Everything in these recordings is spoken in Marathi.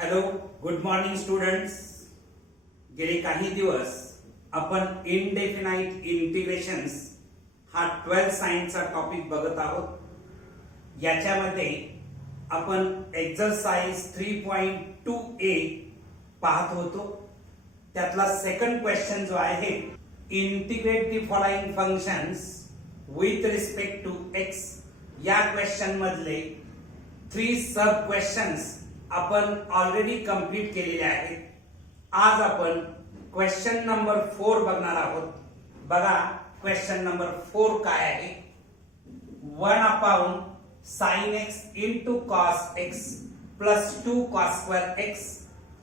Hello, good morning students. गेले काही दिवस आपण इनडेफिनाइट इंटिग्रेशन्स हा 12th सायन्सचा टॉपिक बघत आहोत. याच्यामध्ये आपण एक्सरसाइज 3.2a पाहत होतो. त्यातला सेकंड क्वेश्चन जो आहे, integrate the following functions with respect to x. या क्वेश्चन मधले 3 सब क्वेश्चन्स आपण ऑलरेडी कंप्लीट केलेले आहेत. आज आपण क्वेश्चन नंबर 4 बघणार आहोत. बघा क्वेश्चन नंबर 4 काय आहे. 1 upon sin x into cos x plus 2 cos square x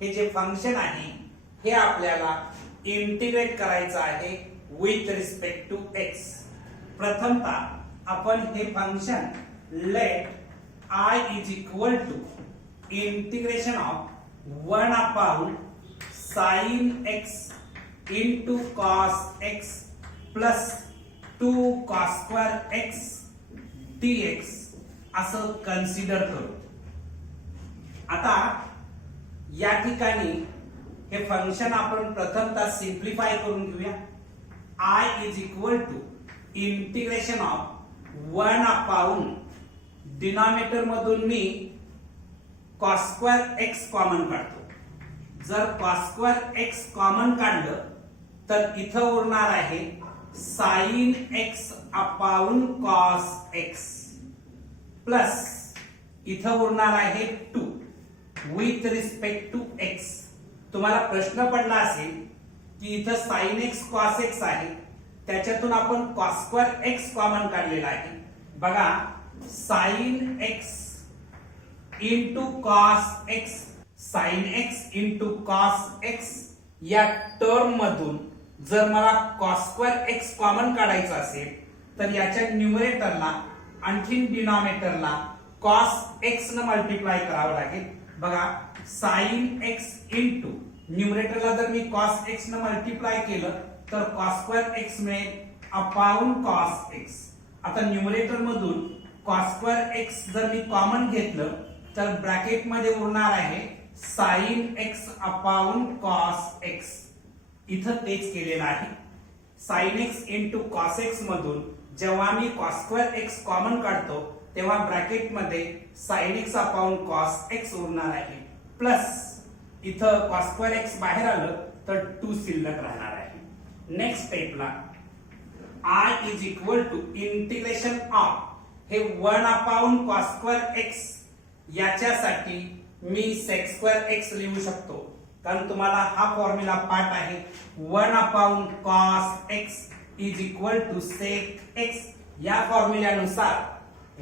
हे जे फंक्शन आहे हे आपल्याला इंटिग्रेट करायचं आहे विथ रिस्पेक्ट टू x. प्रथमतः आपण हे function let I is equal to integration of 1 upon sin x into cos x plus 2 cos square x dx असं कन्सिडर करू. आता या ठिकाणी हे फंक्शन आपण प्रथमतः सिंप्लिफाय करून घेऊया. I is equal to integration of 1 upon denominator मधून मी cos स्क्वेअर x कॉमन काढतो. जर cos स्क्वेअर x कॉमन काढलं तर इथं उरणार आहे sin x upon cos x plus इथं उरणार आहे 2 विथ रिस्पेक्ट टू x. तुम्हाला प्रश्न पडला असेल की इथं sin x cos x आहे, त्याच्यातून आपण cos स्क्वेअर x कॉमन काढलेला आहे. बघा sin x into cos x, sin x into cos x या टर्म मधून जर मला cos स्क्वेअर x कॉमन काढायचं असेल तर याच्या न्यूमरेटरला आणखी डिनॉमिनेटरला cos x न मल्टिप्लाय करावं लागेल. बघा sin x इंटू न्यूमरेटरला जर मी cos x न मल्टिप्लाय केलं तर cos स्क्वेअर x मिळेल अपॉन cos x. आता न्यूमरेटर मधून cos स्क्वेअर x जर मी कॉमन घेतलं तर ब्रॅकेट मध्ये उरणार आहे sin x upon cos x. इथं तेच केलेलं आहे. sin x into cos x मधून जेव्हा मी cos स्क्वेअर x कॉमन काढतो तेव्हा ब्रॅकेट मध्ये sin x upon cos x उरणार आहे प्लस इथं cos स्क्वेअर x बाहेर आलं तर 2 शिल्लक राहणार आहे. नेक्स्ट स्टेपला I is equal to integration of हे 1 अपॉन cos स्क्वेअर x याच्यासाठी मी sec स्क्वेअर x लिहू शकतो, कारण तुम्हाला हा फॉर्म्युला पाठ आहे. 1 upon cos x is equal to sec x. या फॉर्म्युल्यानुसार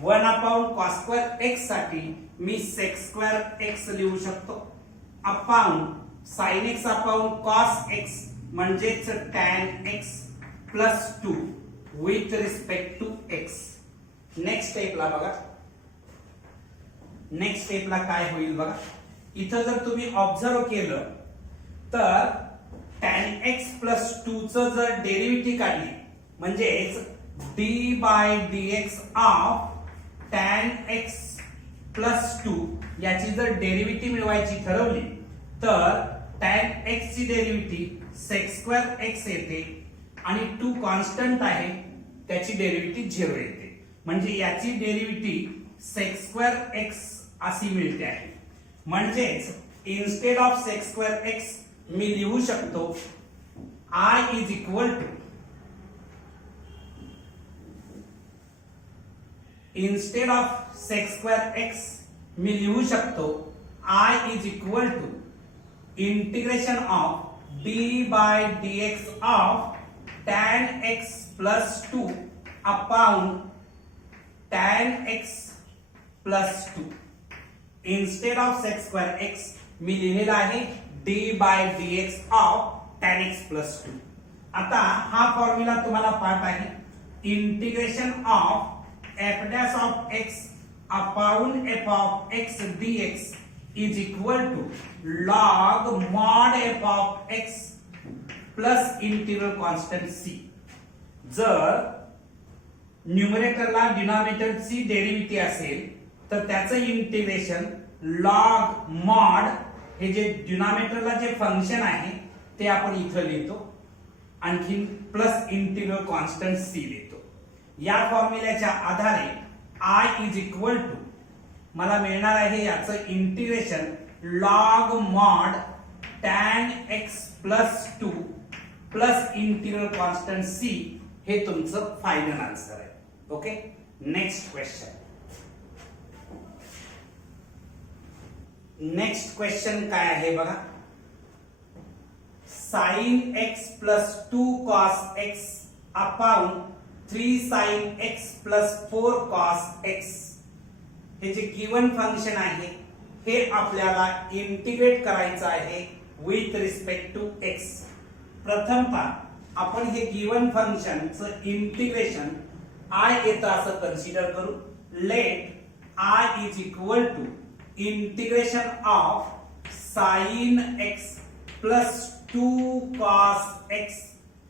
1 अपॉन cos स्क्वेअर x साठी मी sec स्क्वेअर x लिहू शकतो upon sin x upon cos x म्हणजेच tan x plus 2 with respect to x. Next स्टेपला बघा. नेक्स्ट स्टेपला काय होईल बघा. इथं जर तुम्ही ऑब्झर्व केलं तर tan x प्लस 2 च जर डेरिव्हेटिव्ह काढली म्हणजेच d by dx of tan x plus 2 याची जर डेरिव्हेटिव्ह मिळवायची ठरवली तर tan x ची डेरिव्हेटिव्ह sec स्क्वेअर x येते आणि 2 कॉन्स्टंट आहे त्याची डेरिव्हेटिव्ह 0 येते. म्हणजे याची डेरिव्हेटिव्ह sec स्क्वेअर x अशी मिळते आहे. म्हणजेच instead of sec square x मी लिहू शकतो I is equal to instead of sec square x मी लिहू शकतो I is equal to integration of d by dx of tan x plus 2 upon tan x plus 2. Instead of sec square x मी लिहिलेला आहे d by dx of tan x plus 2. आता हा फॉर्म्युला तुम्हाला पाठ आहे. Integration of f dash of x upon f of x dx is equal to log mod f of x plus integral constant c. जर न्यूमरेटरला डिनॉमिनेटरची डेरिव्हेटिव्ह असेल तर त्याचं इंटिग्रेशन log mod हे जे डिनॉमिनेटरला जे फंक्शन आहे ते आपण इथं लिहितो, आणखी प्लस इंटिग्रल कॉन्स्टंट सी लिहितो. या फॉर्म्युल्याच्या आधारे I इज इक्वल टू मला मिळणार आहे याचं integration log mod tan x plus 2 plus integral constant c हे तुमचं फायनल आन्सर आहे. Okay, next question. Next question काय आहे बघा. sin x plus 2 cos x upon 3 sin x plus 4 cos x हे जे गिवन फंक्शन आहे हे आपल्याला इंटिग्रेट करायचं आहे विथ रिस्पेक्ट टू x. प्रथमतः आपण हे गिवन फंक्शनचं इंटिग्रेशन I येतं असं कन्सिडर करू. Let I is equal to integration of sin x plus 2 cos x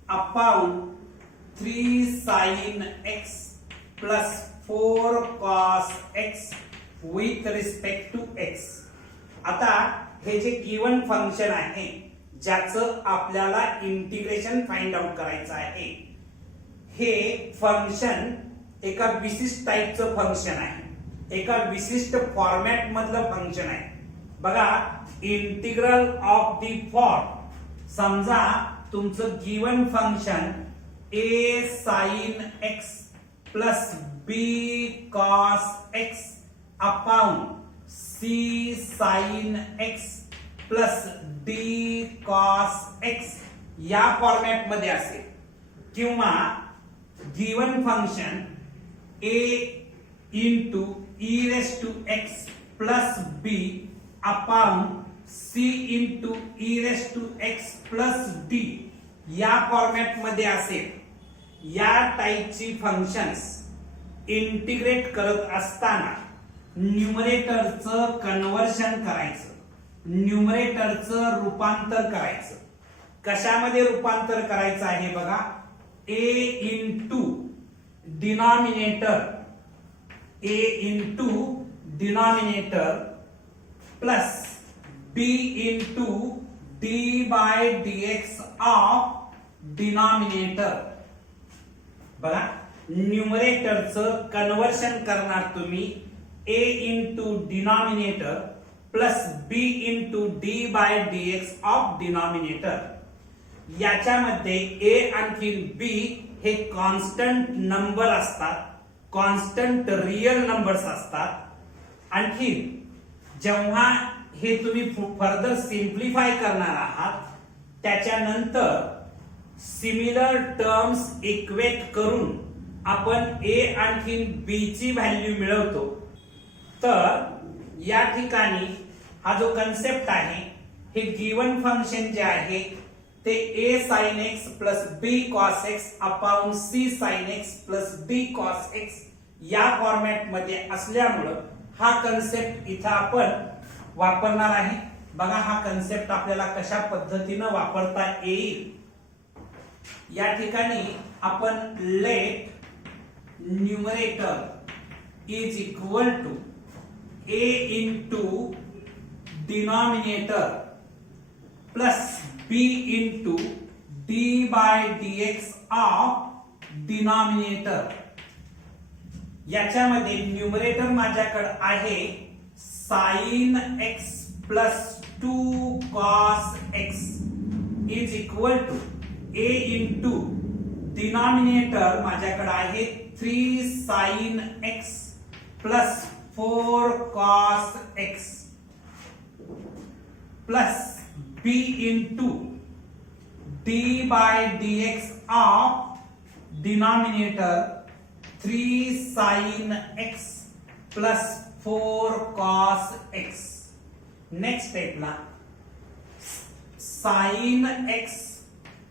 upon 3 sin x plus 4 cos x with respect to x. आता हे जे गिवन फंक्शन आहे ज्याचं आपल्याला इंटिग्रेशन फाइंड आउट करायचं आहे, हे फंक्शन एका विशिष्ट टाइपचं फंक्शन आहे, एका विशिष्ट फॉर्मॅट मधलं फंक्शन आहे. बघा, इंटिग्रल ऑफ द फॉर्म, समजा तुमचं given function a sin x plus b cos x upon c sin x plus d cos x या फॉर्मॅट मध्ये असेल, किंवा given function a into e raise to x plus b upon c into e raise to x plus d या फॉर्मॅट मध्ये असेल. या टाइपची फंक्शन्स इंटिग्रेट करत असताना न्यूमरेटरचं कन्व्हर्शन करायचं, न्यूमरेटरचं रूपांतर करायचं. कशामध्ये रूपांतर करायचं आहे बघा. a into denominator, a into denominator plus b into d by dx of denominator. बघा, न्यूमरेटरचं कन्व्हर्शन करणार तुम्ही a into denominator plus b into d by dx of denominator. याच्यामध्ये a आणखी b हे कॉन्स्टंट नंबर असतात, कॉन्स्टंट रियल नंबर्स असतात. आणखी जेव्हा हे तुम्ही फर्दर सिम्प्लिफाय करणार आहात त्याच्यानंतर सिमिलर टर्म्स इक्वेट करून आपण a आणखी b ची व्हॅल्यू मिळवतो. तर या ठिकाणी हा जो कन्सेप्ट आहे, हे गिवन फंक्शन जे आहे ते a sin x plus b cos x upon c sin x plus d cos x या फॉर्मॅट मध्ये असल्यामुळं हा कन्सेप्ट इथं आपण वापरणार आहे. बघा, हा कन्सेप्ट आपल्याला कशा पद्धतीनं वापरता येईल. या ठिकाणी आपण let numerator is equal to a into denominator plus b into d by dx of denominator. याच्यामध्ये न्यूमरेटर माझ्याकडे आहे sin x plus 2 cos x is equal to a into denominator माझ्याकडे आहे 3 sin x plus 4 cos x plus b into d by dx of denominator 3 sin x plus 4 cos x. Next स्टेपला sin x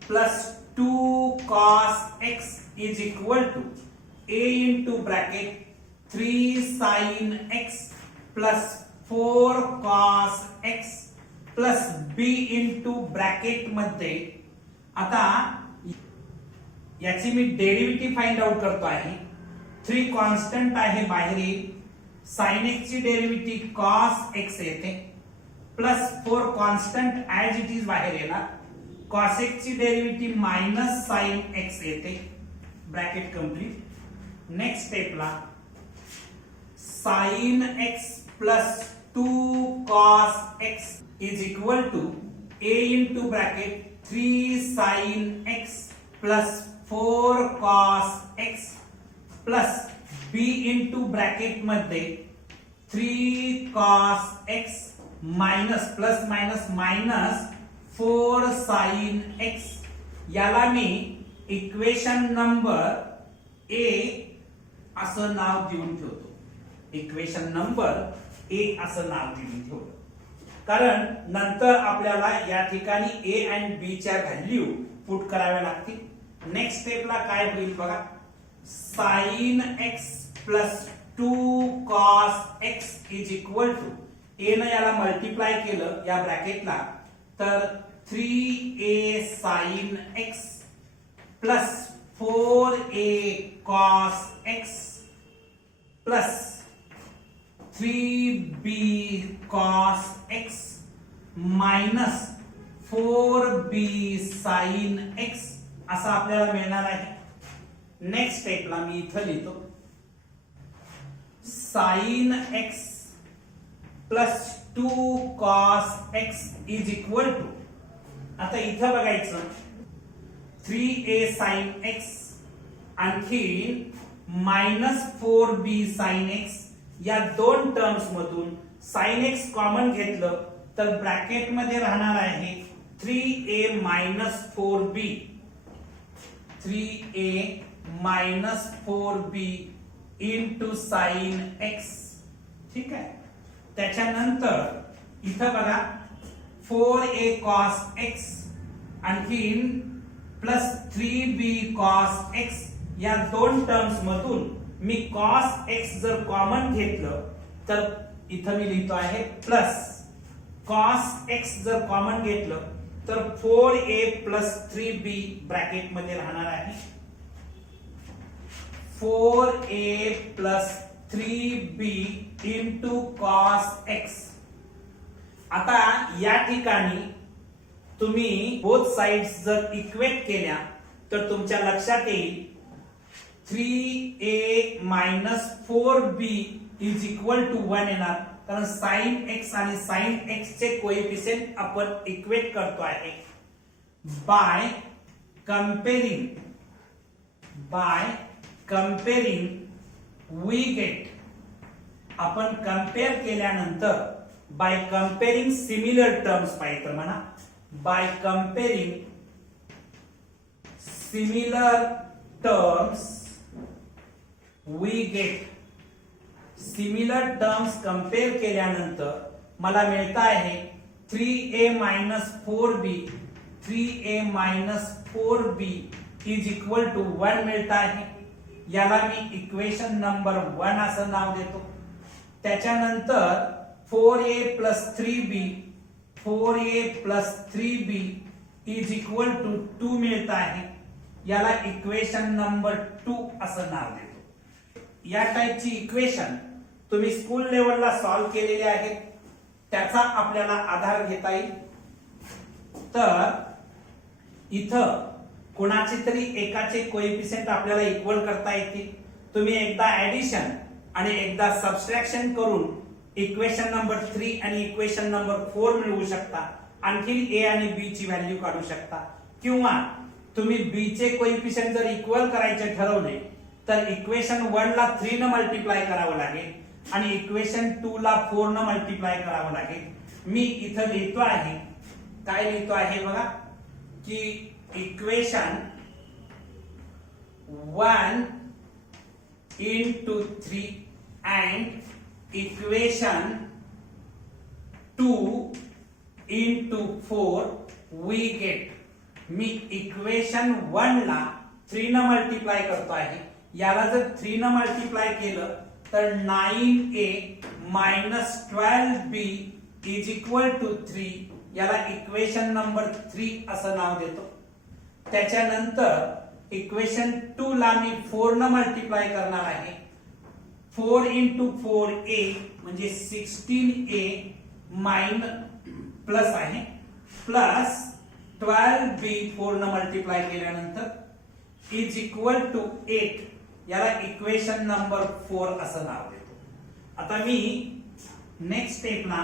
plus 2 cos x is equal to a into bracket 3 sin x plus 4 cos x plus b into bracket मध्ये. आता याची मी डेरिव्हेटिव्ह फाइंड आउट करतो आहे. 3 कॉन्स्टंट आहे बाहेर येईल. sin x ची डेरिव्हेटिव्ह cos x येते plus 4 constant as it is बाहेर येणार. cos x ची डेरिव्हेटिव्ह मायनस साइन x येते, ब्रॅकेट कंप्लीट. नेक्स्ट स्टेपला sine x plus 2 cos x is equal to a into bracket 3 sine x plus 4 cos x plus b into bracket मध्ये 3 cos x minus plus minus minus 4 sine x. याला मी इक्वेशन नंबर ए असं नाव देऊन ठेवतो. इक्वेशन नंबर ए असं नाव देऊन ठेवतो कारण नंतर आपल्याला या ठिकाणी ए अँड बी च्या व्हॅल्यू पुट कराव्या लागतील. नेक्स्ट स्टेपला काय होईल बघा. Sine x plus 2 cos x is equal to a न याला मल्टिप्लाय केलं या ब्रॅकेटला तर 3a sin x plus 4a cos x plus 3b cos x minus 4b sin x असं आपल्याला मिळणार आहे. नेक्स्ट स्टेपला मी इथं लिहितो sine x plus 2 cos x is equal to, आता इथं बघायचं 3a sin x आणखी मायनस 4b sin x. या दोन टर्म्स मधून sin x कॉमन घेतलं तर ब्रॅकेट मध्ये राहणार आहे 3a minus 4b, 3a minus 4b into sine x. ठीक आहे. त्याच्यानंतर इथं बघा 4a cos x आणखीन प्लस 3b cos x. या दोन टर्म्स मधून मी cos x जर कॉमन घेतलं तर इथं मी लिहितो आहे प्लस cos x जर कॉमन घेतलं तर 4a प्लस 3b ब्रॅकेट मध्ये राहणार आहे 4a plus 3b into cos x. आता या ठिकाणी तुम्ही बोथ साइड्स जर इक्वेट केल्या तर तुमच्या लक्षात येईल 3a minus 4b is equal to 1 येणार कारण साइन x आणि साइन x चे कोएफिशिएंट आपण इक्वेट करतो आहे. बाय कंपेरिंग वी गेट, आपण कंपेअर केल्यानंतर बाय कंपेरिंग सिमिलर टर्म्स पाहिजे म्हणा. By comparing similar terms we get, similar terms compare केल्यानंतर मला मिळत आहे 3a minus 4b, 3a minus 4b is equal to 1 मिळत आहे. याला मी इक्वेशन नंबर 1 असं नाव देतो. त्याच्यानंतर 4a plus 3b, 4a plus 3b is equal to 2 मिळत आहे. याला इक्वेशन नंबर 2 असं नाव देतो. या टाइपची इक्वेशन तुम्ही स्कूल लेवलला सॉल्व्ह केलेले आहेत, त्याचा आपल्याला आधार घेता येईल. तर इथं कोणाचे तरी एकाचे कोएफिशिएंट आपल्याला इक्वल करता येतील. तुम्ही एकदा ऍडिशन आणि एकदा सबट्रॅक्शन करून इक्वेशन नंबर 3 आणि इक्वेशन नंबर 4 मिळवू शकता. आणखी a आणि b ची व्हॅल्यू काढू शकता. किंवा तुम्ही b चे कोएफिशिएंट जर इक्वल करायचे ठरवले तर इक्वेशन 1 ला 3 न मल्टिप्लाय करावं लागेल आणि इक्वेशन 2 ला 4 न मल्टिप्लाय करावं लागेल. मी इथं लिहितो आहे, काय लिहितो आहे बघा की equation 1 into 3 and equation 2 into 4 we get. Me equation 1 ला 3 न मल्टिप्लाय करतो आहे. याला जर 3 न मल्टिप्लाय केलं तर 9a minus 12b is equal to 3. याला इक्वेशन नंबर 3 असं नाव देतो. त्याच्यानंतर इक्वेशन 2 ला मी 4 न मल्टिप्लाय करणार आहे. 4 into 4a म्हणजे 16a मायनस प्लस आहे प्लस 12b 4 न मल्टिप्लाय केल्यानंतर इज इक्वल टू 8. याला इक्वेशन नंबर 4 असं नाव देतो. आता मी नेक्स्ट स्टेपला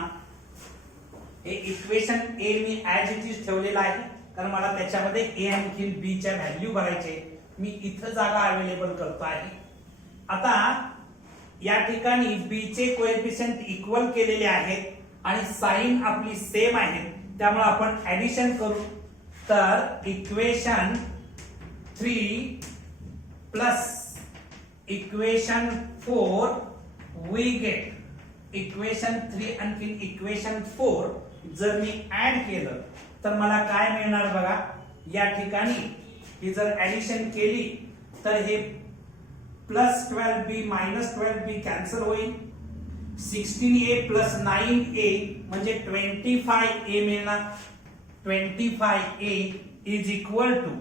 हे equation A me as it is ठेवलेला आहे कारण मला त्याच्यामध्ये ए आणखी बी च्या व्हॅल्यू भरायचे. मी इथं जागा अवेलेबल करतो आहे. आता या ठिकाणी बी चे कोएफिशिएंट इक्वल केलेले आहेत आणि साइन आपली सेम आहे त्यामुळे आपण ऍडिशन करू. तर equation 3 plus equation 4 we get equation 3 आणखी इक्वेशन 4 जर मी ऍड केलं तर मला काय मिळणार बघा. या ठिकाणी ही जर ऍडिशन केली तर हे plus 12b minus 12b cancel होईल. 16a प्लस 9a म्हणजे 25a मिळणार. 25a is equal to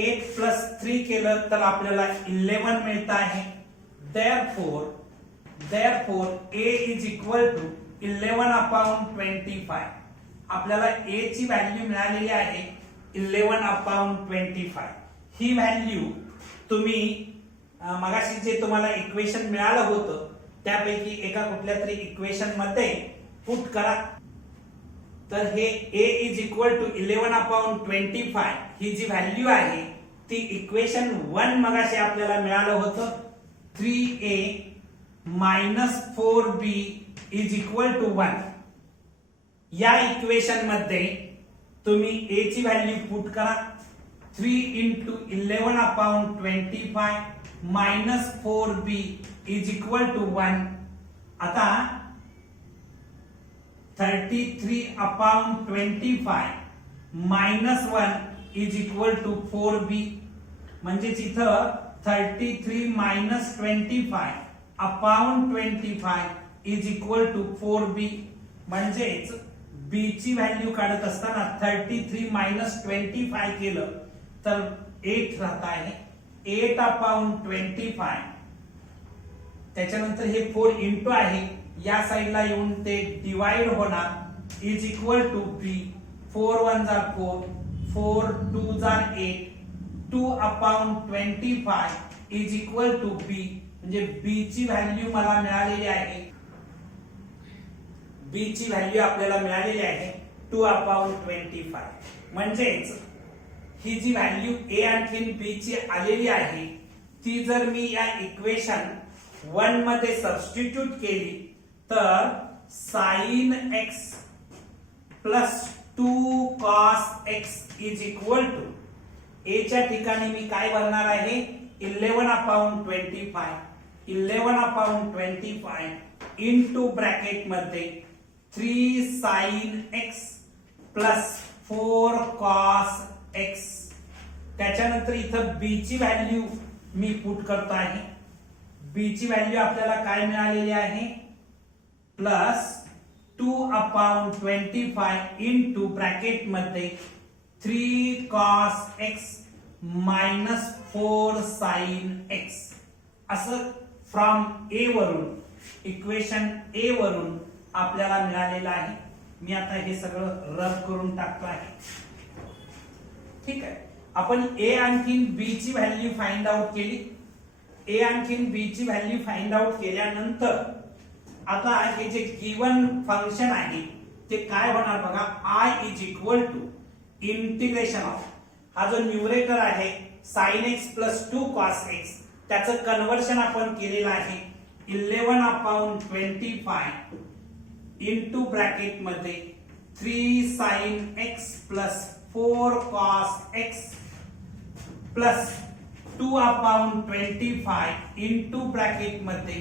8 plus 3 केलं तर आपल्याला 11 मिळत आहे. therefore a is equal to 11 upon 25. आपल्याला a ची व्हॅल्यू मिळालेली आहे 11 अपॉन 25. ही व्हॅल्यू तुम्ही मगाशी जे तुम्हाला इक्वेशन मिळालं होतं त्यापैकी एका कुठल्या तरी इक्वेशन मध्ये पुट करा. तर हे a is equal to 11 upon 25 ही जी व्हॅल्यू आहे ती इक्वेशन 1 मगाशी आपल्याला मिळालं होतं 3a minus 4b is equal to 1. या इक्वेशन मध्ये तुम्ही a ची व्हॅल्यू पुट करा. 3 into 11 upon 25 minus 4b is equal to 1. आता 33 upon 25 minus 1 is equal to 4b. म्हणजेच इथं 33 minus 25 upon 25 is equal to 4b. म्हणजेच b ची व्हॅल्यू काढत असताना 33 मायनस 25 केलं तर 8 राहत आहे. 8 अपॉन 25 त्याच्यानंतर हे 4 इंटू आहे या साइडला येऊन ते डिवाइड होणार इज इक्वल टू b. 4 1 जा 4 4 2 जा 8 2 upon 25 is equal to b. म्हणजे b ची व्हॅल्यू मला मिळालेली आहे. b ची व्हॅल्यू आपल्याला मिळालेली आहे 2 अपॉन 25. म्हणजेच ही जी व्हॅल्यू a आणखी b ची आलेली आहे ती जर मी या इक्वेशन 1 मध्ये सबस्टिट्यूट केली तर sin x plus 2 cos x is equal to a च्या ठिकाणी मी काय भरणार आहे 11 अपॉन 25. 11 अपॉन 25 इनटू ब्रॅकेट मध्ये 3 sin x plus 4 cos x. त्याच्यानंतर इथं b ची व्हॅल्यू मी पुट करतो आहे. b ची व्हॅल्यू आपल्याला काय मिळालेली आहे प्लस 2 अपॉन 25 इनटू ब्रॅकेट मध्ये 3 cos x minus 4 sin x. असं फ्रॉम a वरून इक्वेशन a वरून आपल्याला मिळालेलं आहे. मी आता हे सगळं रब करून टाकतो आहे. ठीक आहे. आपण a आणखी b ची व्हॅल्यू फाइंड आउट केली. a आणखी b ची व्हॅल्यू फाइंड आउट केल्यानंतर आता हे जे गिवन फंक्शन आहे ते काय होणार बघा. i is equal to integration of हा जो न्यूमरेटर आहे sin x plus 2 cos x त्याचं कन्वर्शन आपण केलेलं आहे 11 अपॉन 25 इनटू ब्रॅकेट मध्ये 3 sin x plus 4 cos x plus 2 upon 25 into bracket मध्ये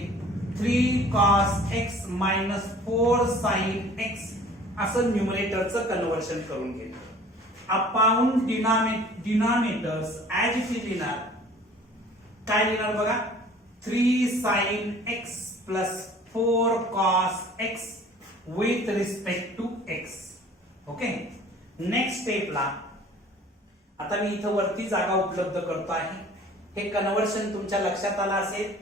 3 cos x minus 4 sin x असं न्यूमरेटरचं कन्वर्शन करून घेतलं. Upon denominators as it is लिहिणार. काय लिहिणार बघा 3 sin x plus 4 cos x with respect to x. Okay. Next स्टेपला आता मी इथं वरती जागा उपलब्ध करतो आहे. हे कन्वर्शन तुमच्या लक्षात आलं असेल.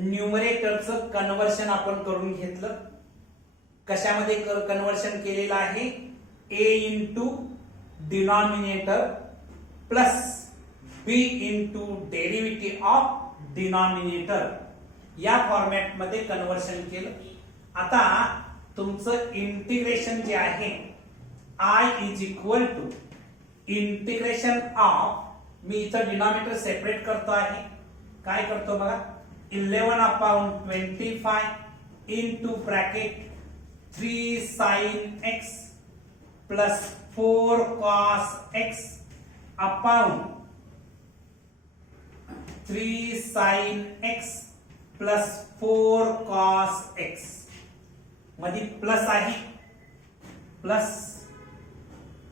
न्यूमरेटरचं कन्वर्शन आपण करून घेतलं. कशामध्ये कन्वर्शन केलेलं आहे, a into denominator plus b into derivative of denominator या फॉर्मॅट मध्ये कन्वर्शन केलं. आता तुमचं इंटिग्रेशन जे आहे I is equal to integration of, मी इथं डिनॉमिनेटर सेपरेट करतो आहे, काय करतो बघा, 11/25 into bracket 3 sin x plus 4 cos x upon 3 sin x plus 4 cos x मध्ये प्लस आहे, प्लस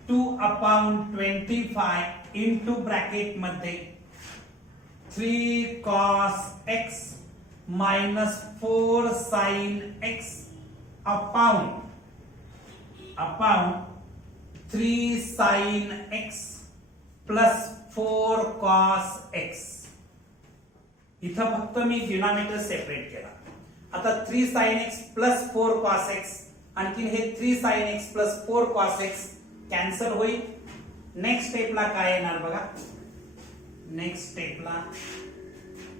2/25 इंटू ब्रॅकेट मध्ये 3 cos x minus 4 sin x upon 3 sin x plus 4 cos x. इथं फक्त मी डिनॉमिनेटर सेपरेट केला. आता 3 sin x plus 4 cos x, आणखीन हे 3 sin x plus 4 cos x cancel होईल. नेक्स्ट स्टेपला काय येणार बघा, नेक्स्ट स्टेपला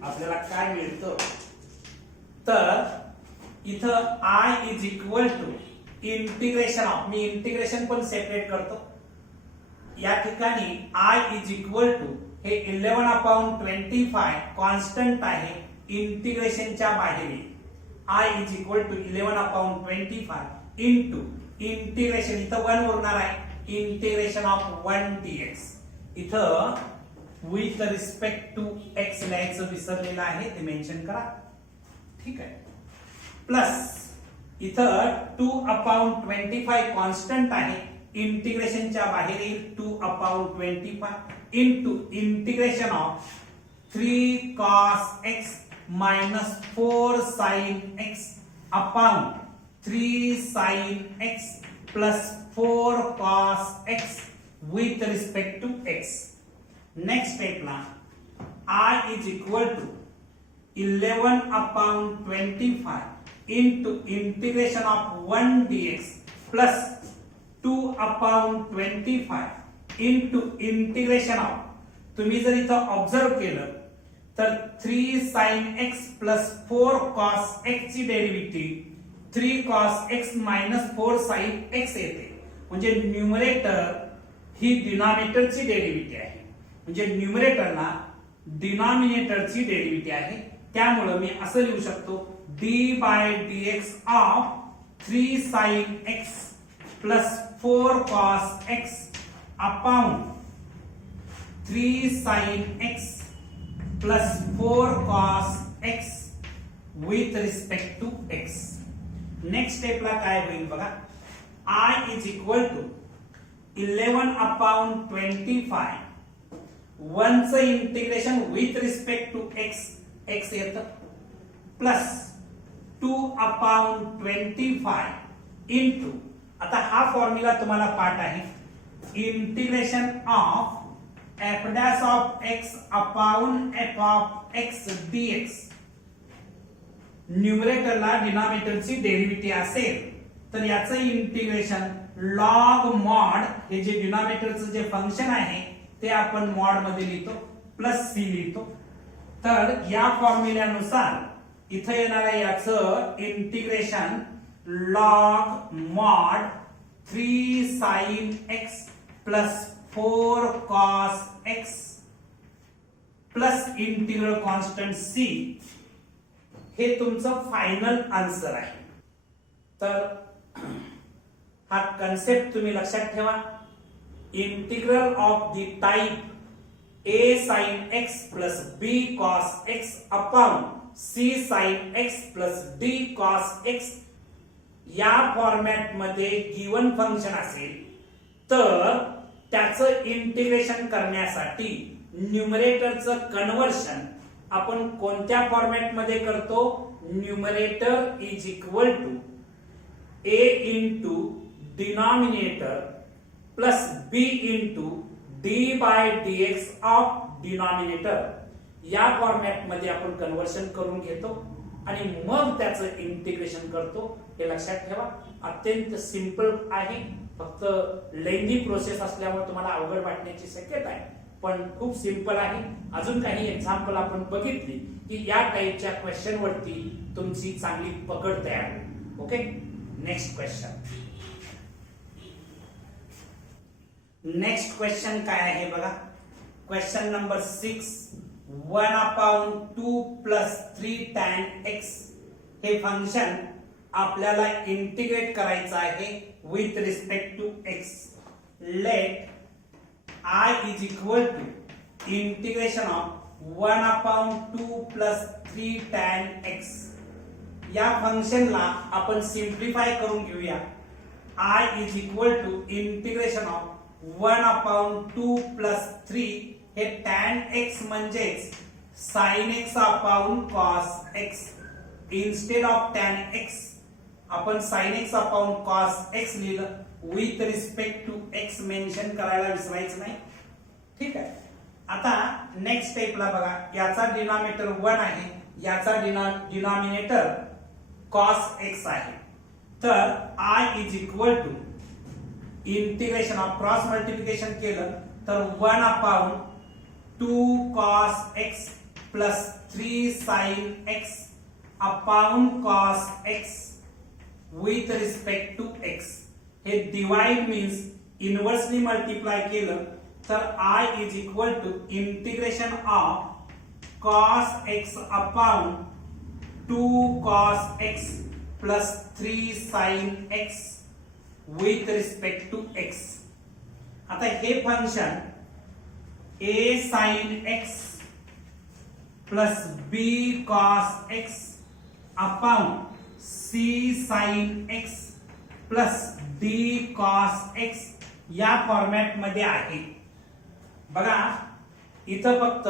आपल्याला काय मिळतं, तर इथं I is equal to integration of, मी इंटिग्रेशन पण सेपरेट करतो, या ठिकाणी I इज इक्वल टू हे 11/25 कॉन्स्टंट आहे, इंटिग्रेशनच्या बाहेर I is equal to 11/25 into integration, इथं 1 उरणार आहे, इंटिग्रेशन ऑफ 1 dx. इथं विथ रिस्पेक्ट टू x लिहायचं विसरलेलं आहे, ते मेन्शन करा, ठीक आहे. प्लस इथं 2/25 कॉन्स्टंट आहे, इंटिग्रेशनच्या बाहेर येईल 2/25 into integration of 3 cos x minus 4 sin x upon 3 sin x plus 4 cos x with respect to x. Next स्टेपला I is equal to 11/25 into integration of 1 dx plus 2/25 into integration of, तुम्ही जर इथं ऑब्झर्व केलं तर 3 sin x plus 4 cos x ची derivative 3 cos x minus 4 sin x येते, म्हणजे न्यूमरेटर ही डिनॉमिनेटरची डेरिव्हेटिव्ह आहे, म्हणजे न्यूमरेटरला डिनॉमिनेटरची डेरिव्हेटिव्ह आहे. त्यामुळे मी असं लिहू शकतो d by dx of 3 sin x plus 4 cos x upon 3 sin x plus 4 cos x with respect to x. Next स्टेपला काय होईल बघा, I इज इक्वल टू 11/25 1 चं integration with respect to x, x येतं, प्लस 2/25 इंटू, आता हा फॉर्म्युला तुम्हाला पाठ आहे, integration of f dash of x upon f of x dx. न्यूमरेटरला डिनॉमिनेटरची डेरिव्हेटिव्ह असेल तर याचं इंटिग्रेशन लॉग मॉड, हे जे डिनॉमिनेटरचं जे फंक्शन आहे ते आपण मॉड मध्ये लिहितो, प्लस c लिहितो. तर या फॉर्म्युल्यानुसार इथे येणार आहे याचं integration log mod 3 sin x plus 4 cos x plus integral constant c, हे तुमचं फायनल आन्सर आहे. तर हा कन्सेप्ट तुम्ही लक्षात ठेवा, integral of the type a sin x plus b cos x upon c sin x plus d cos x या फॉर्मॅट मध्ये गिवन फंक्शन असेल तर त्याचं इंटिग्रेशन करण्यासाठी न्यूमरेटरचं कन्वर्शन आपण कोणत्या फॉर्मॅट मध्ये करतो, numerator is equal to a into denominator plus b into d by dx of denominator, या फॉर्मॅट मध्ये आपण कन्वर्शन करून घेतो. आणि मग त्याचं इंटिग्रेशन करतो. हे लक्षात ठेवा. अत्यंत सिंपल आहे. फक्त लेंदी प्रोसेस असल्यामुळे तुम्हाला अवघड वाटण्याची शक्यता आहे, पण खूप सिंपल आहे. अजून काही एक्झाम्पल आपण बघितली की या टाईपच्या क्वेश्चन वरती तुमची चांगली पकड तयार होईल. Okay, next question. Next question काय आहे बघा. Question number 6. 1/2 plus 3 tan x हे फंक्शन आपल्याला इंटिग्रेट करायचं आहे with respect to x. Let I is equal to integration of 1/2 plus 3 tan x. या फंक्शनला आपण सिंप्लिफाय करून घेऊया. I is equal to integration of 1/2 plus 3 हे tan x म्हणजेच sin x upon cos x. Instead of tan x आपण sin x upon cos x लिहिलं. With respect to x mention करायला विसरायचं नाही. ठीक आहे. आता नेक्स्ट स्टेपला बघा. याचा डिनॉमिनेटर 1 आहे, याचा डिनॉमिनेटर cos x आहे. तर I is equal to integration of cross multiplication केलं तर 1/2 cos x plus 3 sin x upon cos x with respect to x. हे डिवाइड मीन्स इनवर्सली मल्टिप्लाय केलं तर I is equal to integration of cos x upon 2 cos x plus 3 sin x with respect to x. आता हे function a sin x plus b cos x upon c sin x plus d cos x या फॉर्मॅट मध्ये आहे. बघा इथं फक्त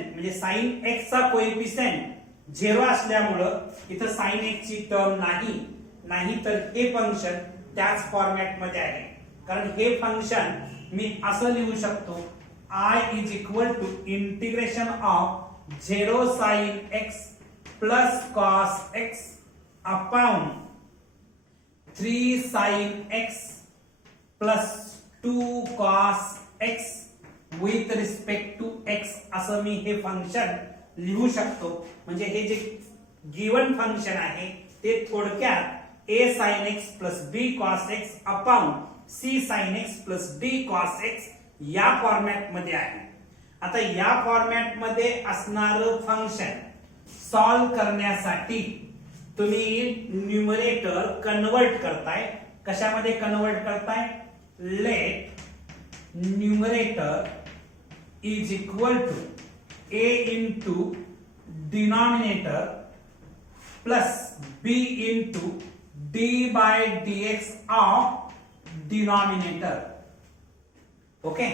म्हणजे sin x चा कोएफिशिएंट 0 असल्यामुळं इथं sin x ची टर्म नाही तर हे फंक्शन त्याच फॉर्मॅट मध्ये आहे. कारण हे फंक्शन मी असं लिहू शकतो. I is equal to integration of 0 sin x plus cos x upon 3 sin x plus 2 cos x with respect to x असं मी हे फंक्शन लिहू शकतो. म्हणजे हे जे गिवन फंक्शन आहे ते थोडक्यात a sin x plus b cos x upon c sin x plus d cos x या फॉर्मॅट मध्ये आहे. आता या फॉर्मॅट मध्ये असणारं फंक्शन सॉल्व करण्यासाठी तुम्ही न्यूमरेटर कन्वर्ट करताय. कशामध्ये कन्वर्ट करताय. Let numerator is equal to a into denominator plus b into d by dx of denominator. Okay.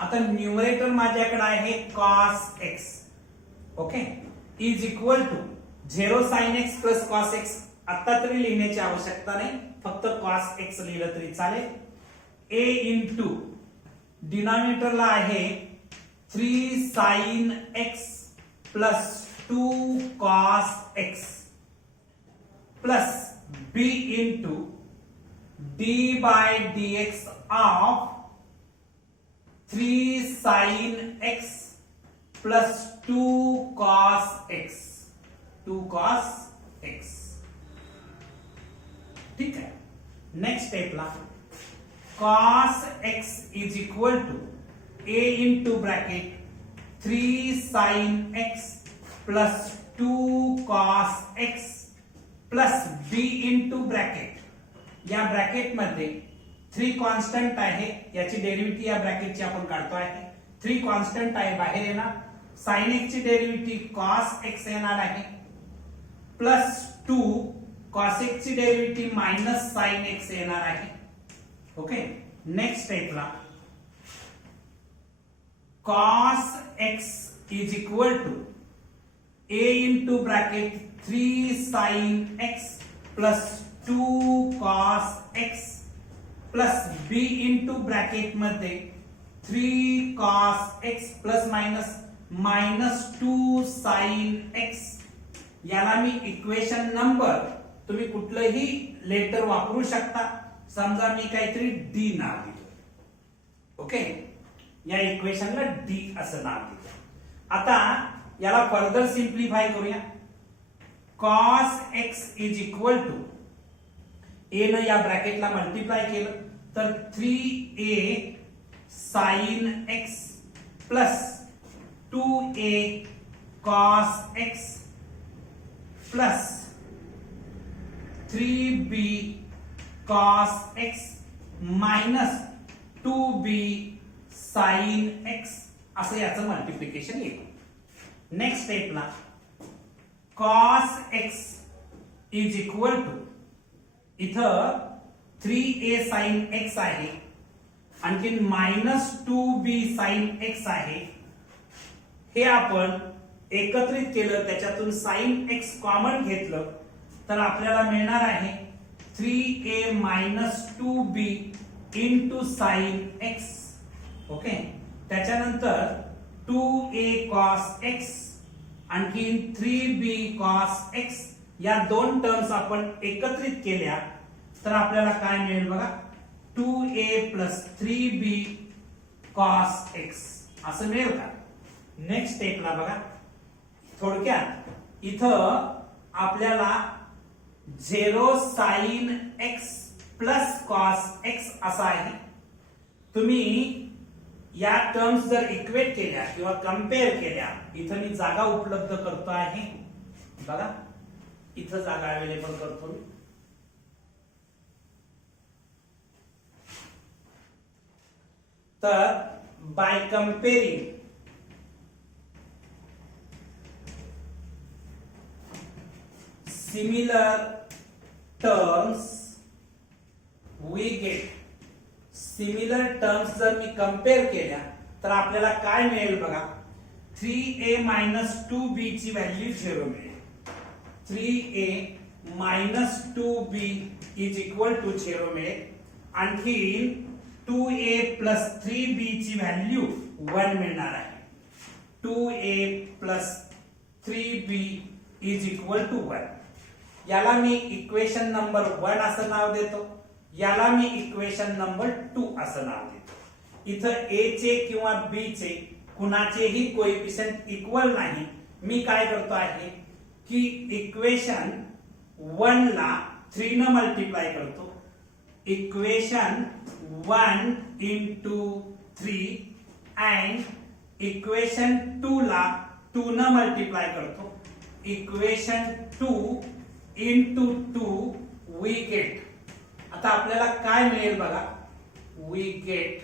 आता न्यूमरेटर माझ्याकडे आहे cos x. Okay. Is equal to 0 sin x plus cos x आता तरी लिहिण्याची आवश्यकता नाही, फक्त cos x लिहिलं तरी चालेल. a इंटू डिनॉमिनेटरला आहे 3 sin x plus 2 cos x plus b into d by dx of 3 sin x plus 2 cos x. 2 cos x. ठीक है. नेक्स्ट स्टेपला cos x is equal to a into bracket 3 sin x plus 2 cos x plus b into bracket. या ब्रॅकेट मध्ये 3 कॉन्स्टंट आहे, याची डेरिव्हेटिव्ह या ब्रॅकेटची आपण काढतो आहे. 3 कॉन्स्टंट आहे बाहेर येणार. sin x ची डेरिव्हेटिव्ह cos x येणार आहे प्लस 2 cos x ची डेरिव्हेटिव्ह मायनस sin x येणार आहे. ओके. नेक्स्ट स्टेपला cos x is equal to a into bracket 3 sin x plus 2 cos x plus b into bracket मध्ये 3 cos x plus minus 2 sin x याला मी इक्वेशन नंबर, तुम्ही कुठलंही लेटर वापरू शकता. समजा मी काहीतरी डी नाव दिलं. ओके, या इक्वेशनला डी असं नाव दिलं. आता याला फर्दर सिंप्लिफाय करूया. cos x is equal to, a न या ब्रॅकेटला मल्टिप्लाय केलं तर 3a sin x plus 2a cos x plus 3b cos x minus 2b sin x असं याचं मल्टिप्लिकेशन येईल. नेक्स्ट स्टेपला cos x is equal to, इथं 3a sin x आहे, आणखी मायनस 2b sin x आहे. हे आपण एकत्रित केलं, त्याच्यातून sin x कॉमन घेतलं तर आपल्याला मिळणार आहे 3a minus 2b into sin x. Okay, त्याच्यानंतर 2a cos x आणखी 3b cos x या दोन टर्म्स आपण एकत्रित केल्या तर आपल्याला काय मिळेल बघा, 2a plus 3b cos x असं मिळेल का. नेक्स्ट स्टेपला बघा, थोडक्यात इथं आपल्याला 0 sin x plus cos x असा आहे. तुम्ही या टर्म्स जर इक्वेट केल्या किंवा कम्पेअर केल्या, इथं मी जागा उपलब्ध करतो आहे बघा, इथं जागा अवेलेबल करतो मी. तर by comparing similar terms we get, similar terms जर मी कंपेअर केल्या तर आपल्याला काय मिळेल बघा, 3a मायनस 2b ची व्हॅल्यू 0 मिळेल. 3a minus 2b is equal to 0 मिळेल. आणखी 2a प्लस 3b ची व्हॅल्यू 1 मिळणार आहे. 2a plus 3b is equal to 1. याला मी इक्वेशन नंबर 1 असं नाव देतो, याला मी इक्वेशन नंबर 2 असं नाव देतो. इथं a चे किंवा b चे कुणाचेही कोएफिशिएंट इक्वल नाही. मी काय करतो आहे की इक्वेशन 1 ला 3 न मल्टिप्लाय करतो. इक्वेशन 1 इंटू 3 अँड इक्वेशन 2 ला 2 न मल्टिप्लाय करतो. Equation 2 into 2 we get. आता आपल्याला काय मिळेल बघा, वी गेट,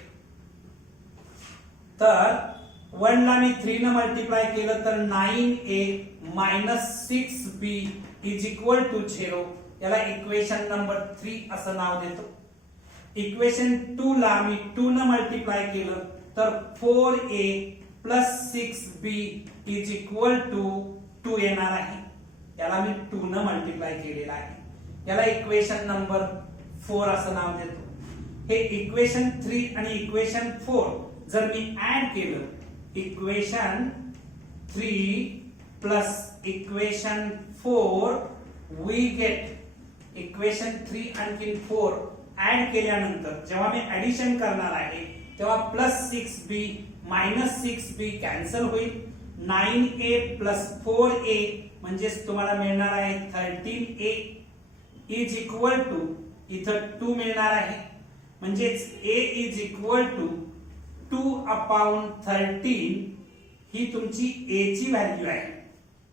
तर 1 ला मी 3 न मल्टिप्लाय केलं तर 9a minus 6b is equal to 0. याला इक्वेशन नंबर 3 असं नाव देतो. इक्वेशन 2 ला मी 2 न मल्टिप्लाय केलं तर 4a plus 6b is equal to 2 येणार आहे. याला मी 2 न मल्टिप्लाय केलेला आहे. याला इक्वेशन नंबर 4 असं नाव देतो. हे इक्वेशन 3 आणि इक्वेशन 4 जर मी ऍड केलं, equation 3 plus equation 4 we get equation 3 आणखी 4 ऍड केल्यानंतर जेव्हा मी ऍडिशन करणार आहे तेव्हा plus 6b minus 6b cancel होईल. 9a प्लस 4a म्हणजेच तुम्हाला मिळणार आहे 13a इज इक्वल टू, इथं 2 मिळणार आहे म्हणजेच a इज इक्वल टू 2/13. ही तुमची a ची व्हॅल्यू आहे.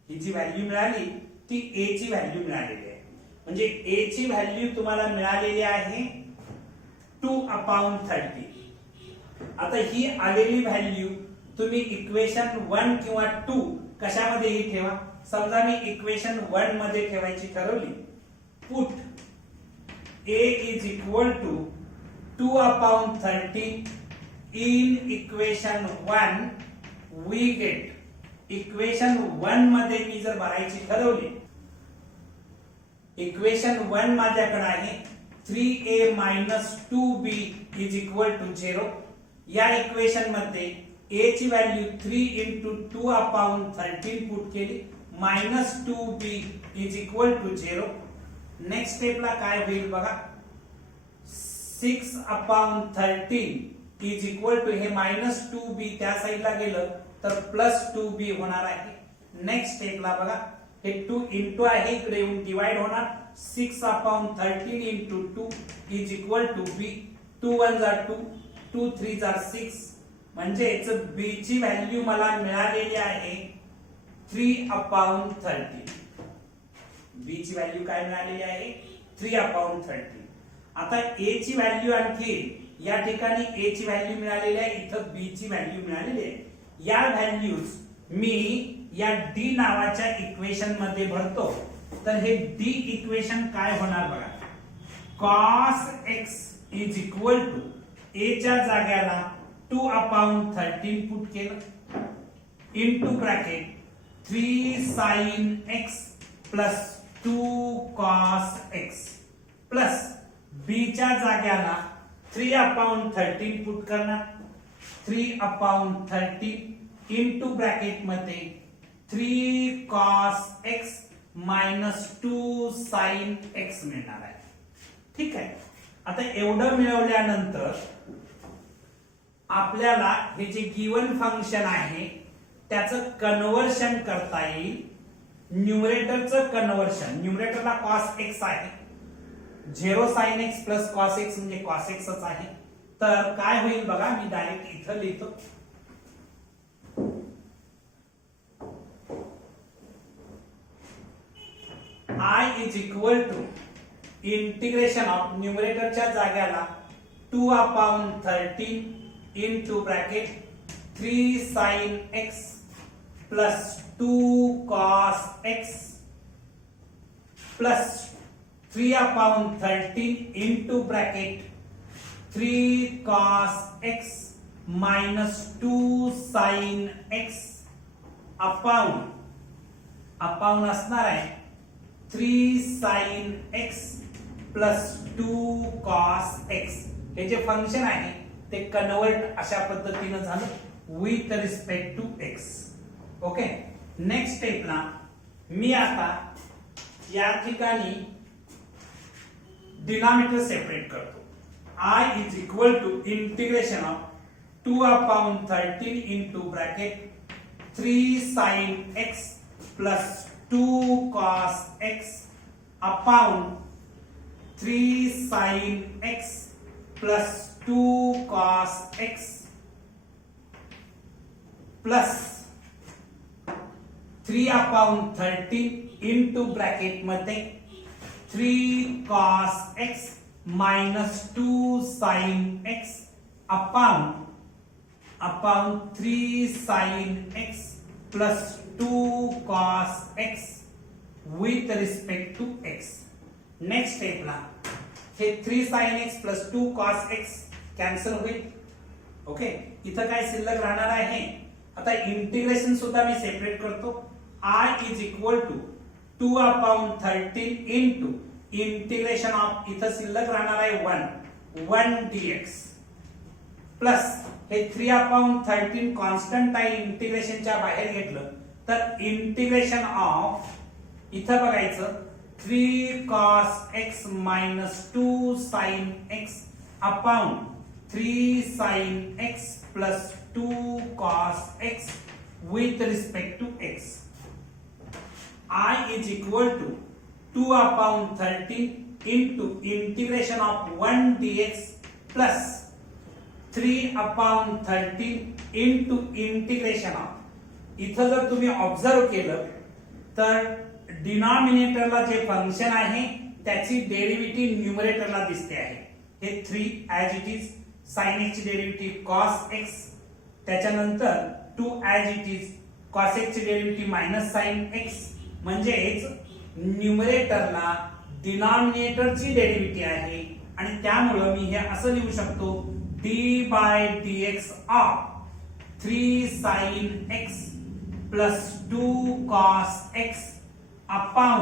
ही जी व्हॅल्यू मिळाली ती a ची व्हॅल्यू मिळालेली आहे. म्हणजे a ची व्हॅल्यू तुम्हाला मिळालेली आहे 2/13. आता ही आलेली व्हॅल्यू तुम्ही इक्वेशन 1 किंवा 2 कशामध्येही ठेवा. समजा मी इक्वेशन 1 मध्ये ठेवायची ठरवली, put a is equal to 2/13 in equation 1 we get. Equation 1 मध्ये मी जर भरायची ठरवली, इक्वेशन 1 माझ्याकडे आहे 3a minus 2b is equal to 0. या इक्वेशन मध्ये a ची व्हॅल्यू 3 इंटू 2/13 पुट केली minus 2b is equal to 0. नेक्स्ट स्टेपला काय होईल बघा, 6/13 इज इक्वल टू हे मायनस 2b त्या साईडला गेलं तर प्लस 2b होणार आहे. नेक्स्ट स्टेपला बघा, हे 2 इंटू आहे इकडे येऊन डिवाइड होणार. 6/13 into 2 is equal to b. 2 1 जा 2, 2 3 जा 6, म्हणजेच b ची व्हॅल्यू मला मिळालेली आहे 3/13. b ची व्हॅल्यू काय मिळालेली आहे 3/13. आता a ची व्हॅल्यू आणखी या ठिकाणी a ची व्हॅल्यू मिळालेली आहे, इथं b ची व्हॅल्यू मिळालेली आहे. या व्हॅल्यूज मी या d नावाच्या इक्वेशन मध्ये भरतो. तर हे d इक्वेशन काय होणार बघा, cos x is equal to a च्या जाग्याला 2/13 पुट केलं into bracket 3 sin x plus 2 cos x plus b च्या जाग्याला 3/13 पुट करणार. 3/13 इनटू ब्रॅकेट मध्ये 3 cos x minus 2 sin x मिळणार आहे. ठीक आहे. आता एवढं मिळवल्यानंतर आपल्याला हे जे गिवन फंक्शन आहे त्याचं कन्वर्शन करता येईल. न्यूमरेटरचं कन्वर्शन, न्यूमरेटरला cos x आहे, 0 sin x plus cos x म्हणजे cos x च आहे. तर काय होईल बघा, मी डायरेक्ट इथं लिहितो. I is equal to integration of न्यूमरेटरच्या जाग्याला 2/13 into bracket 3 sin x plus 2 cos x plus 3/13 into bracket 3 cos x minus 2 sin x upon असणार आहे 3 sin x plus 2 cos x. हे जे फंक्शन आहे ते कन्वर्ट अशा पद्धतीने झालं with respect to x. Okay. Next स्टेपला मी आता या ठिकाणी डिनॉमिनेटर सेपरेट करतो. I is equal to integration of 2/13 into bracket 3 sin x plus 2 cos x upon 3 sin x plus 2 cos x plus 3/13 into bracket मध्ये 3 cos x minus 2 sin x upon 3 sin x plus 2 cos x with respect to x. Next स्टेपला हे 3 sin x plus 2 cos x cancel होईल. ओके. इथं काय शिल्लक राहणार आहे, आता इंटिग्रेशन सुद्धा मी सेपरेट करतो. I is equal to 2/13 into integration of, इथं शिल्लक राहणार आहे 1 dx प्लस हे 3/13 कॉन्स्टंट आहे, इंटिग्रेशनच्या बाहेर घेतलं तर इंटिग्रेशन ऑफ इथं बघायचं 3 cos x minus 2 sin x upon 3 sin x plus 2 cos x with respect to x. I is equal to 2/13 into integration of 1 dx plus 3/13 into integration of. इथं जर तुम्ही ऑब्झर्व केलं तर डिनॉमिनेटरला जे फंक्शन आहे त्याची डेरिव्हेटिव्ह न्यूमरेटरला दिसते आहे. हे 3 as it is, sin x ची डेरिव्हेटिव्ह cos x, त्याच्यानंतर 2 as it is, cos x ची डेरिव्हेटिव्ह मायनस sin x, म्हणजेच न्यूमरेटरला डिनॉमिनेटरची डेरिव्हेटिव्ह आहे आणि त्यामुळे मी हे असं लिहू शकतो d by dx of 3 sin x plus 2 cos x upon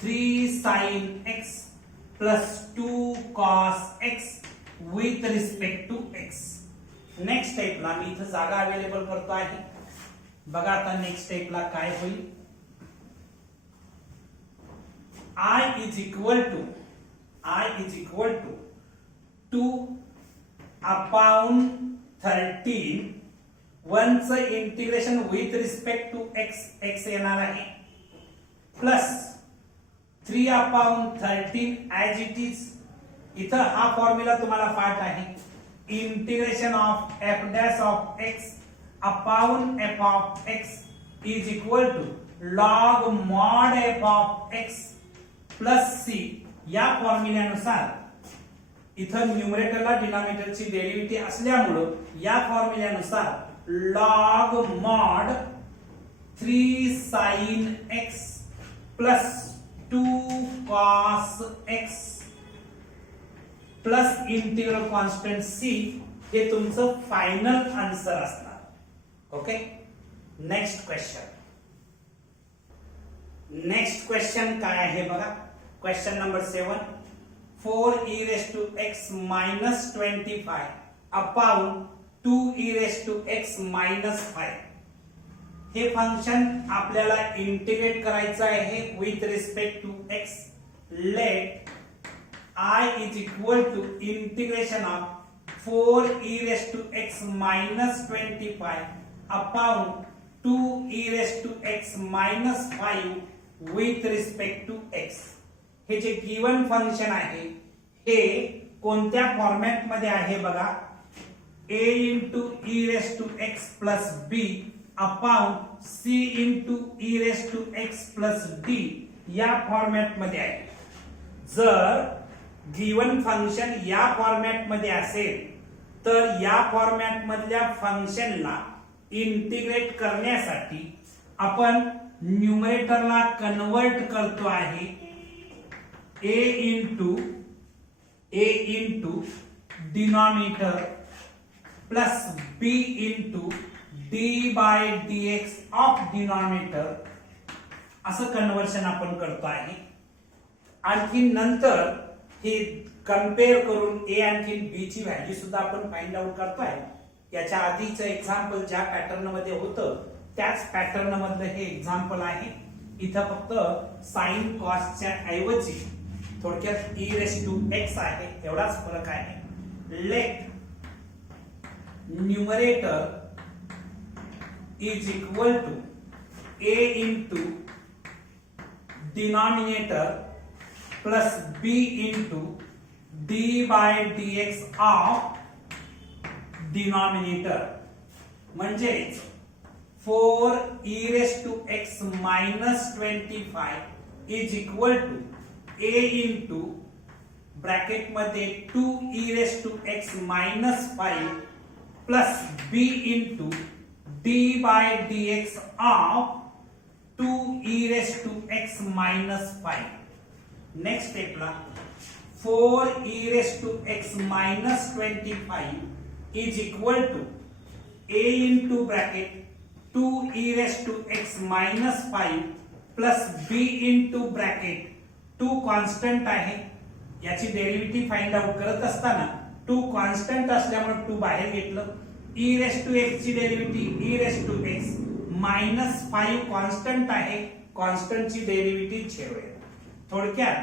3 sin x plus 2 cos x with respect to x. Next स्टेपला मी इथं जागा अवेलेबल करतो आहे. बघा आता नेक्स्ट स्टेपला काय होईल. I is equal to 2 upon 13 1च integration with respect to x येणार आहे plus 3 upon 13 as it is. इथं हा फॉर्म्युला तुम्हाला पाठ आहे. Integration of f dash of x upon f of x is equal to log mod f of x plus c. या फॉर्म्युल्यानुसार इथं न्यूमरेटरला डिनॉमिनेटरची डेरिव्हेटिव्ह असल्यामुळं या फॉर्म्युल्यानुसार log mod 3 sin x plus 2 cos x plus integral constant c हे तुमचं फायनल आन्सर असणार. ओके, नेक्स्ट क्वेश्चन काय आहे बघा. Question number 7. 4 e raised to x minus 25 upon 2 e raised to x minus 5. हे फंक्शन आपल्याला इंटिग्रेट करायचं आहे with respect to x. Let I is equal to integration of 4 e raised to x minus 25 upon 2 e raised to x minus 5 with respect to x. हे जे गिवन फंक्शन आहे हे कोणत्या फॉर्मॅट मध्ये आहे बघा. a into e raised to x plus b upon c into e raised to x plus d या फॉर्मॅट मध्ये आहे. जर गिवन फंक्शन या फॉर्मॅट मध्ये असेल तर या फॉर्मॅट मधल्या फंक्शनला इंटिग्रेट करण्यासाठी आपण न्यूमरेटरला कन्वर्ट करतो आहे a into denominator plus b into d by dx of denominator असं कन्वर्शन आपण करतो आहे. आणखी नंतर हे कंपेअर करून a आणखी b ची व्हॅल्यू सुद्धा आपण फाइंड आउट करतोय. याच्या आधीचं एक्झाम्पल ज्या पॅटर्न मध्ये होतं त्याच पॅटर्न मधलं हे एक्झाम्पल आहे. इथं फक्त साइन कॉसच्या ऐवजी थोडक्यात e raised to x आहे, एवढाच फरक आहे. Let numerator is equal to a into denominator plus b into d by dx of denominator. म्हणजेच 4 e raised to x minus 25 is equal to a into bracket मध्ये 2 e raised to x minus 5 plus b into d by dx of 2 e raised to x minus 5. Next स्टेपला 4 e raised to x minus 25 is equal to a into bracket 2 e raised to x minus 5 plus b into bracket 2 constant आहे. याची डेरिव्हेटिव्ह फाइंड आउट करत असताना 2 कॉन्स्टंट असल्यामुळे 2 बाहेर घेतलं. e raised to x ची derivative e raised to x minus 5 constant आहे, कॉन्स्टंटची डेरिव्हेटिव्ह ठेवूया. थोडक्यात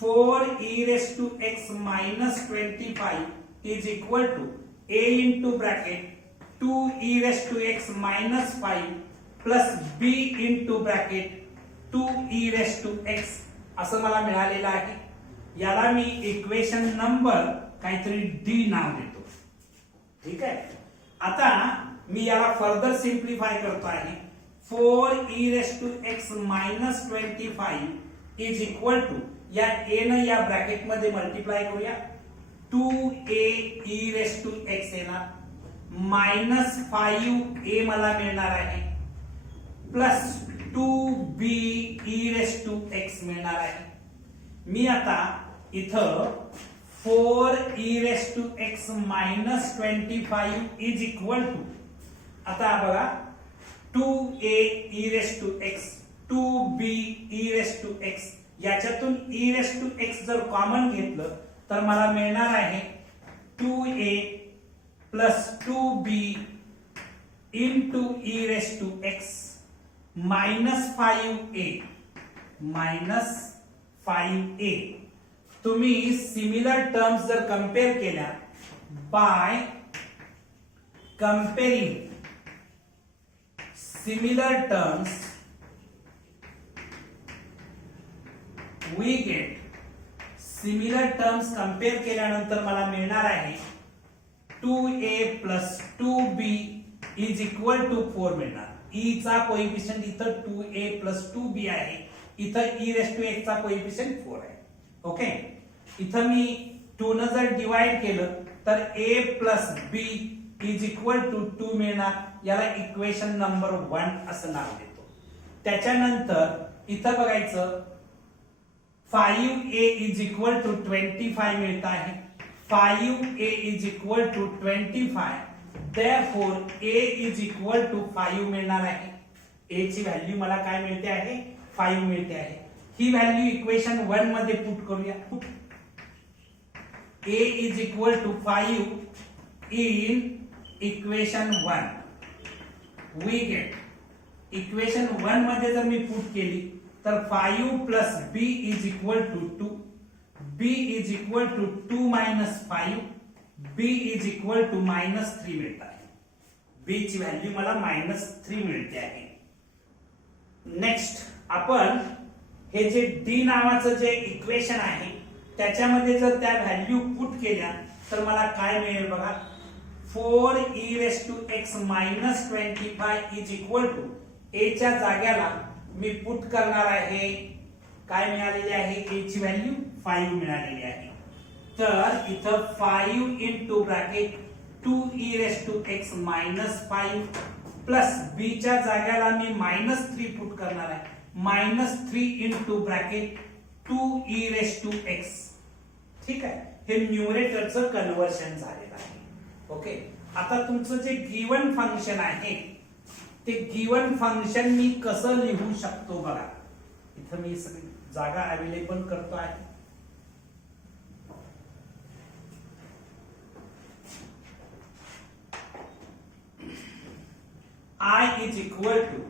4 e raised to x minus 25 is equal to a into bracket 2 e raised to x minus 5 plus b into bracket 2 e raised to x असं मला मिळालेलं आहे. याला मी इक्वेशन नंबर काहीतरी डी नाव देतो. ठीक आहे. आता मी याला फर्दर सिंप्लिफाय करतो आहे. 4 e raised to x minus 25 is equal to या a न या ब्रॅकेट मध्ये मल्टिप्लाय करूया. 2a e raised to x येणार मायनस 5a मला मिळणार आहे plus 2b e raised to x मिळणार आहे. मी आता इथं 4 e raised to x minus 25 is equal to आता बघा 2a e raised to x 2b e raised to x याच्यातून e raised to x जर कॉमन घेतलं तर मला मिळणार आहे 2a plus 2b into e raised to x minus 5a minus 5a. तुम्ही सिमिलर टर्म्स जर कंपेअर केल्या by comparing similar terms we get similar terms compare केल्यानंतर मला मिळणार आहे 2a plus 2b is equal to 4 मिळणार. e चा कोएफिशियंट इथं 2a plus 2b आहे, इथं e raised to x चा कोएफिशियंट 4 आहे. ओके, इथं मी 2 न जर डिवाइड केलं तर a plus b is equal to 2 मिळणार. याला इक्वेशन नंबर 1 असं नाव देतो. त्याच्यानंतर इथं बघायचं 5a इज इक्वल टू 25 मिळत आहे. 5a is equal to 25. therefore a is equal to 5 मिळणार आहे. a ची व्हॅल्यू मला काय मिळते आहे 5 मिळते आहे. ही व्हॅल्यू इक्वेशन 1 मध्ये पुट करूया. a is equal to 5 in equation 1 we get equation 1 मध्ये जर मी पुट केली तर 5 plus b is equal to 2, b is equal to 2 minus 5, b is equal to minus 3 मिळत आहे. b ची व्हॅल्यू मला मायनस 3 मिळते आहे. नेक्स्ट आपण हे जे d नावाचं जे इक्वेशन आहे त्याच्यामध्ये जर त्या व्हॅल्यू पुट केल्या तर मला काय मिळेल बघा. 4e raised to x minus 25 is equal to a च्या जाग्याला मी पुट करणार आहे काय मिळालेली आहे a ची व्हॅल्यू 5 मिळालेली आहे. तर इथं 5 into bracket 2e raised to x minus 5 plus b च्या जाग्याला मी मायनस 3 पुट करणार आहे. Minus 3 into bracket 2e raised to x. ठीक आहे, हे न्यूमरेटरचं कन्व्हर्शन झालेलं आहे. ओके, आता तुमचं जे गिवन फंक्शन आहे ते गिवन फंक्शन मी कसं लिहू शकतो बघा. इथं मी सगळी जागा अवेलेबल करतो आहे. i इज इक्वल टू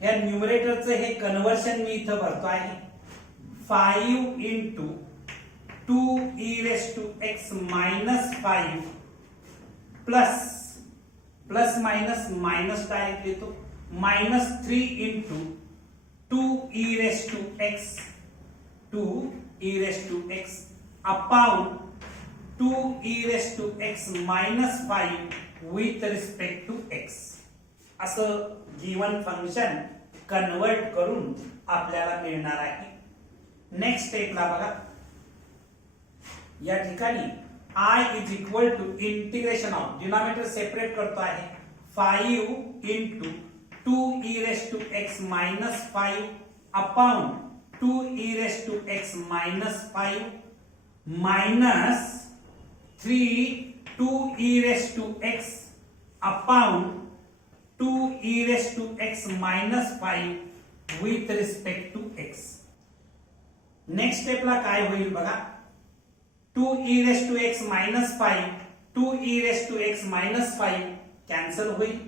ह्या न्यूमरेटरचं हे कन्व्हर्शन मी इथं भरतो आहे. 5 into 2e raised to x minus 5 plus minus minus direct लेतो minus 3 into 2e raised to x upon 2e raised to x minus 5 with respect to x. असं गिवन फंक्शन कन्वर्ट करून आपल्याला मिळणार आहे. नेक्स्ट स्टेपला बघा. या ठिकाणी i is equal to integration of denominator separate करतो आहे 5 into 2e raised to x minus 5 upon 2e raised to x minus 5 minus 3 2e raised to x upon 2e raised to x minus 5 with respect to x. Next स्टेपला काय होईल बघा. 2e raised to x minus 5 2e raised to x minus 5 cancel होईल.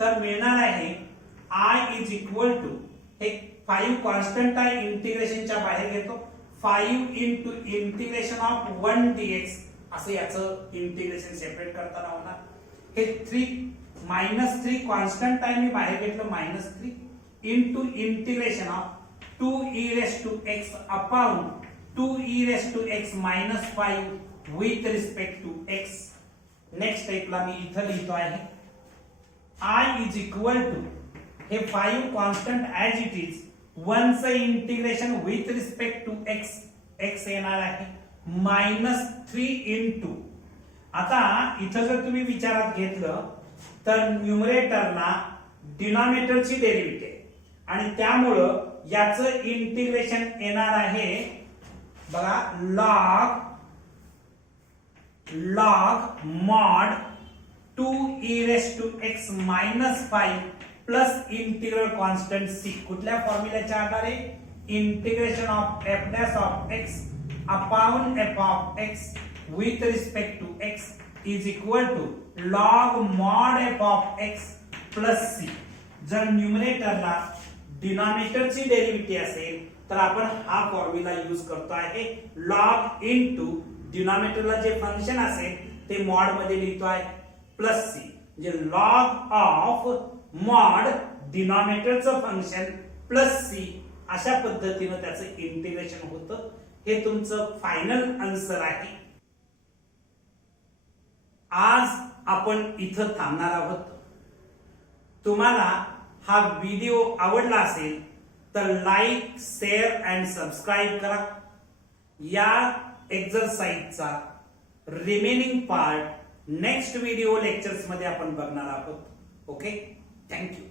तर मिळणार आहे i इज इक्वल टू हे 5 कॉन्स्टंट आहे इंटिग्रेशनच्या बाहेर घेतो 5 इंटू इंटिग्रेशन ऑफ 1 dx असं याचं इंटिग्रेशन सेपरेट करताना होणार. हे 3 मायनस 3 कॉन्स्टंट आहे मी बाहेर घेतलं minus 3 into integration of 2e raised to x upon 2e raised to x minus 5 with respect to x. Next स्टेपला मी इथं लिहितो आहे i इज इक्वल टू हे 5 कॉन्स्टंट ऍज इट इज 1 चं integration with respect to x येणार आहे मायनस 3 इंटू. आता इथं जर तुम्ही विचारात घेतलं तर न्यूमरेटरला डिनॉमिनेटरची डेरिव्हेटिव्ह आणि त्यामुळं याचं इंटिग्रेशन येणार आहे बघा log mod 2e raised to x minus 5 plus integral constant c. कुठल्या फॉर्म्युल्याच्या आधारे integration of f dash of x upon f of x with respect to x is equal to log mod f of x plus c. जर न्यूमरेटरला डिनॉमिनेटरची डेरिव्हेटिव्ह असेल तर आपण हा फॉर्म्युला यूज करतो आहे. लॉग इनटू डिनॉमिनेटरला जे फंक्शन असेल ते मॉड मध्ये लिहितो आहे प्लस सी, म्हणजे लॉग ऑफ मॉड डिनॉमिनेटरचं फंक्शन प्लस सी. अशा पद्धतीने त्याचं इंटिग्रेशन होतं. हे तुमचं फायनल आन्सर आहे. आज आपण इथं थांबणार आहोत. तुम्हाला हा व्हिडिओ आवडला असेल तर लाईक, शेअर अँड सबस्क्राईब करा. या एक्सरसाइजचा remaining part next video lectures मध्ये आपण बघणार आहोत. Okay, thank you.